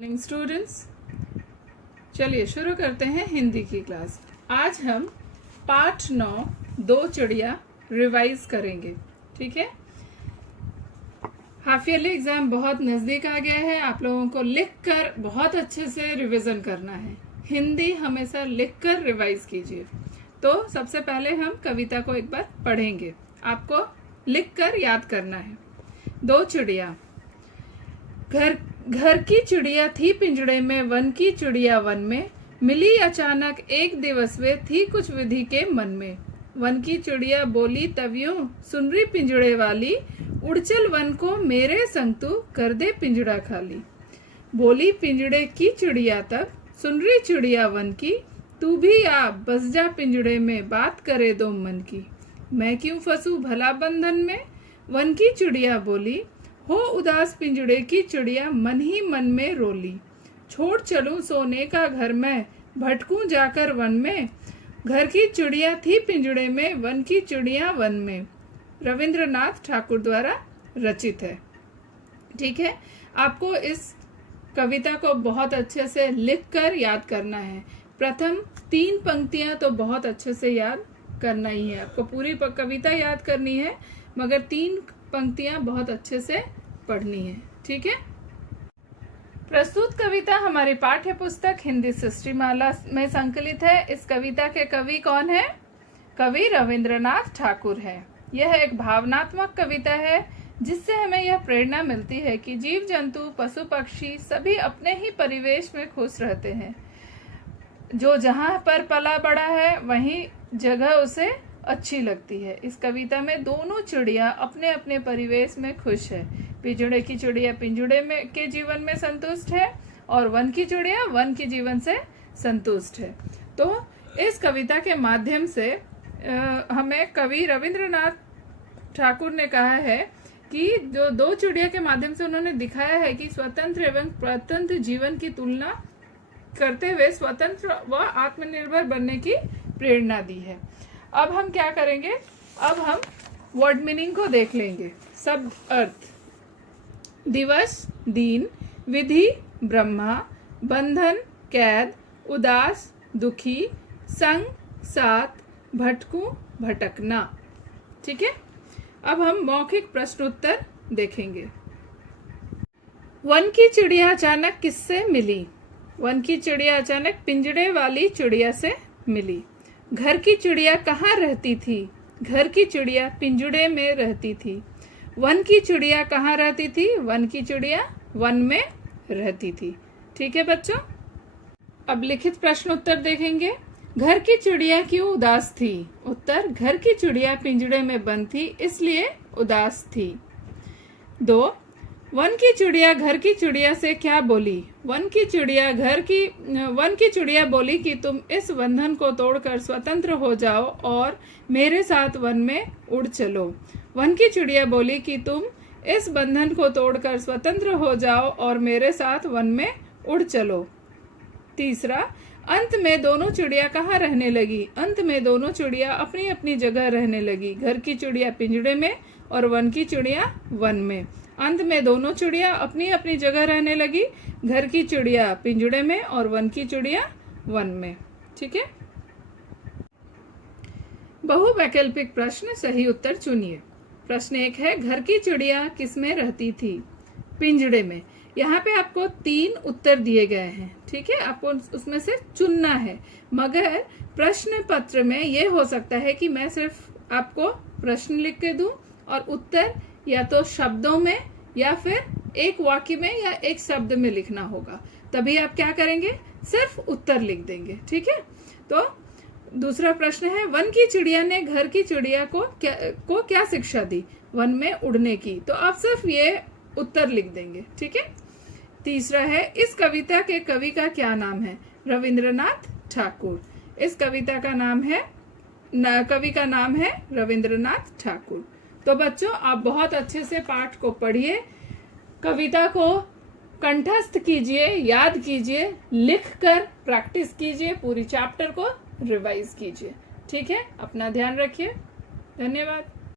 Morning students, चलिए शुरू करते हैं हिंदी की क्लास। आज हम पाठ 9 दो चिड़िया रिवाइज करेंगे। ठीक है, हाफ ईयरली एग्जाम बहुत नजदीक आ गया है। आप लोगों को लिखकर बहुत अच्छे से रिवीजन करना है। हिंदी हमेशा लिखकर रिवाइज कीजिए। तो सबसे पहले हम कविता को एक बार पढ़ेंगे। आपको लिखकर याद करना है। दो चिड़िया। घर की चिड़िया थी पिंजड़े में, वन की चिड़िया वन में, मिली अचानक एक दिवस वे, थी कुछ विधि के मन में। वन की चिड़िया बोली तब यूं, सुन रही पिंजड़े वाली, उड़ चल वन को मेरे संग तू, कर दे पिंजड़ा खाली। बोली पिंजड़े की चिड़िया तब, सुन रही चिड़िया वन की, तू भी आ बस जा पिंजड़े में, बात करे दो मन की। मैं क्यों फंसूं भला बंधन में, वन की चिड़िया बोली, हो उदास पिंजड़े की चिड़िया मन ही मन में रोली। छोड़ चलूं सोने का घर मैं, भटकूं जाकर वन में, घर की चिड़िया थी पिंजड़े में, वन की चिड़िया वन में। रविंद्रनाथ ठाकुर द्वारा रचित है। ठीक है, आपको इस कविता को बहुत अच्छे से लिखकर याद करना है। प्रथम 3 पंक्तियां तो बहुत अच्छे से याद करना ही है। आपको पूरी कविता याद करनी है, मगर 3 पंक्तियां बहुत अच्छे से पढ़नी है। ठीक है, प्रस्तुत कविता हमारी पाठ्य पुस्तक हिंदी सृष्टिमाला में संकलित है। इस कविता के कवि कौन है? कवि रविंद्रनाथ ठाकुर है। यह एक भावनात्मक कविता है, जिससे हमें यह प्रेरणा मिलती है कि जीव जंतु, पशु पक्षी सभी अपने ही परिवेश में खुश रहते हैं। जो जहाँ पर पला बड़ा है वही जगह उसे अच्छी लगती है। इस कविता में दोनों चिड़िया अपने अपने परिवेश में खुश है। पिंजड़े की चिड़िया पिंजड़े में के जीवन में संतुष्ट है और वन की चिड़िया वन के जीवन से संतुष्ट है। तो इस कविता के माध्यम से हमें कवि रविंद्रनाथ ठाकुर ने कहा है कि जो दो चिड़िया के माध्यम से उन्होंने दिखाया है कि स्वतंत्र एवं परतंत्र जीवन की तुलना करते हुए स्वतंत्र व आत्मनिर्भर बनने की प्रेरणा दी है। अब हम क्या करेंगे? अब हम वर्ड मीनिंग को देख लेंगे। शब्द अर्थ: दिवस दिन, विधि ब्रह्मा, बंधन कैद, उदास दुखी, संग साथ, भटकू भटकना। ठीक है, अब हम मौखिक प्रश्नोत्तर देखेंगे। वन की चिड़िया अचानक किससे मिली? वन की चिड़िया अचानक पिंजड़े वाली चिड़िया से मिली। घर की चिड़िया कहाँ रहती थी? घर की चिड़िया पिंजड़े में रहती थी। वन की चिड़िया कहाँ रहती थी? वन की चिड़िया वन में रहती थी। ठीक है बच्चों, अब लिखित प्रश्नोत्तर देखेंगे। घर की चिड़िया क्यों उदास थी? उत्तर: घर की चिड़िया पिंजड़े में बंद थी, इसलिए उदास थी। 2. वन की चिड़िया घर की चिड़िया से क्या बोली? वन की चिड़िया बोली कि तुम इस बंधन को तोड़कर स्वतंत्र हो जाओ और मेरे साथ वन में उड़ चलो। वन की चिड़िया बोली कि तुम इस बंधन को तोड़कर स्वतंत्र हो जाओ और मेरे साथ वन में उड़ चलो। 3. अंत में दोनों चिड़िया कहाँ रहने लगी? अंत में दोनों चिड़िया अपनी अपनी जगह रहने लगी। घर की चिड़िया पिंजड़े में और वन की चिड़िया वन में। अंत में दोनों चिड़िया अपनी अपनी जगह रहने लगी। घर की चिड़िया पिंजड़े में और वन की चिड़िया वन में। ठीक है, बहुवैकल्पिक प्रश्न, सही उत्तर चुनिए। प्रश्न 1 है, घर की चिड़िया किसमें रहती थी? पिंजड़े में। यहाँ पे आपको 3 उत्तर दिए गए हैं। ठीक है, आपको उसमें से चुनना है। मगर प्रश्न पत्र में ये हो सकता है कि मैं सिर्फ आपको प्रश्न लिख के दूं और उत्तर या तो शब्दों में या फिर एक वाक्य में या एक शब्द में लिखना होगा। तभी आप क्या करेंगे? सिर्फ उत्तर लिख देंगे। ठीक है, तो दूसरा प्रश्न है, वन की चिड़िया ने घर की चिड़िया को क्या शिक्षा दी? वन में उड़ने की। तो आप सिर्फ ये उत्तर लिख देंगे। ठीक है। 3 है, इस कविता के कवि का क्या नाम है? रविंद्रनाथ ठाकुर। इस कविता का नाम है कवि का नाम है रविंद्रनाथ ठाकुर। तो बच्चों, आप बहुत अच्छे से पाठ को पढ़िए, कविता को कंठस्थ कीजिए, याद कीजिए, लिखकर प्रैक्टिस कीजिए, पूरी चैप्टर को रिवाइज कीजिए। ठीक है, अपना ध्यान रखिए। धन्यवाद।